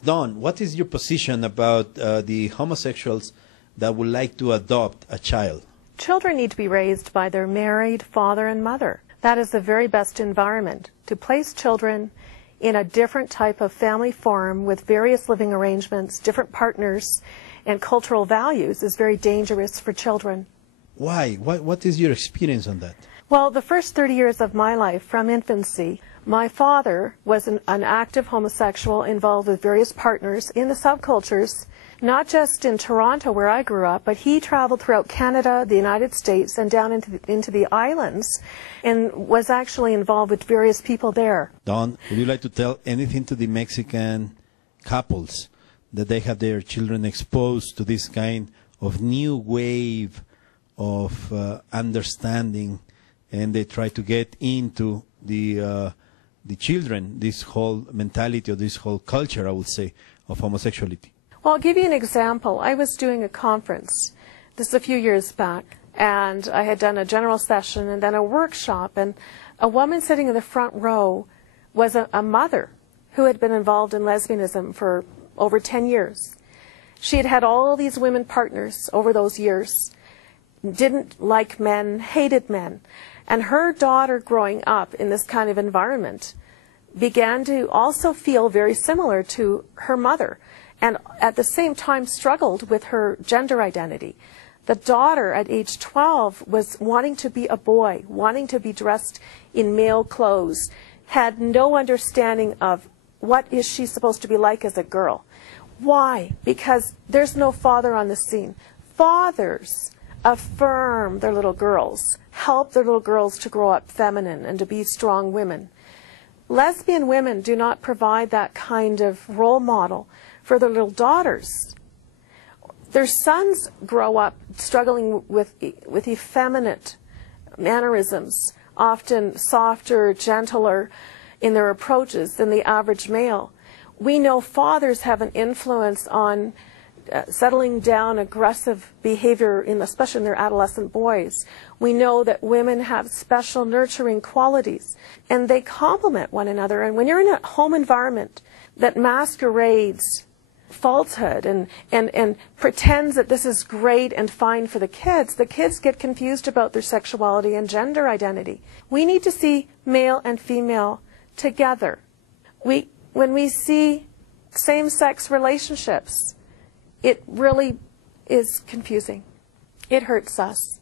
Don, what is your position about the homosexuals that would like to adopt a child? Children need to be raised by their married father and mother. That is the very best environment. To place children in a different type of family form with various living arrangements, different partners, and cultural values is very dangerous for children. Why? What is your experience on that? Well, the first 30 years of my life, from infancy, my father was an active homosexual involved with various partners in the subcultures, not just in Toronto where I grew up, but he traveled throughout Canada, the United States, and down into the islands, and was actually involved with various people there. Don, would you like to tell anything to the Mexican couples that they have their children exposed to this kind of new wave of understanding, and they try to get into the children, this whole mentality or this whole culture, I would say, of homosexuality? Well, I'll give you an example. I was doing a conference, this is a few years back, and I had done a general session and then a workshop, and a woman sitting in the front row was a mother who had been involved in lesbianism for over 10 years. She had had all these women partners over those years, didn't like men, hated men, and her daughter growing up in this kind of environment began to also feel very similar to her mother, and at the same time struggled with her gender identity. The daughter at age 12 was wanting to be a boy, wanting to be dressed in male clothes, had no understanding of what is she supposed to be like as a girl. Why? Because there's no father on the scene. Fathers affirm their little girls, help their little girls to grow up feminine and to be strong women. Lesbian women do not provide that kind of role model for their little daughters. Their sons grow up struggling with effeminate mannerisms, often softer, gentler in their approaches than the average male. We know fathers have an influence on settling down aggressive behavior, especially in their adolescent boys. We know that women have special nurturing qualities, and they complement one another. And when you're in a home environment that masquerades falsehood and pretends that this is great and fine for the kids get confused about their sexuality and gender identity. We need to see male and female together. When we see same-sex relationships, it really is confusing. It hurts us.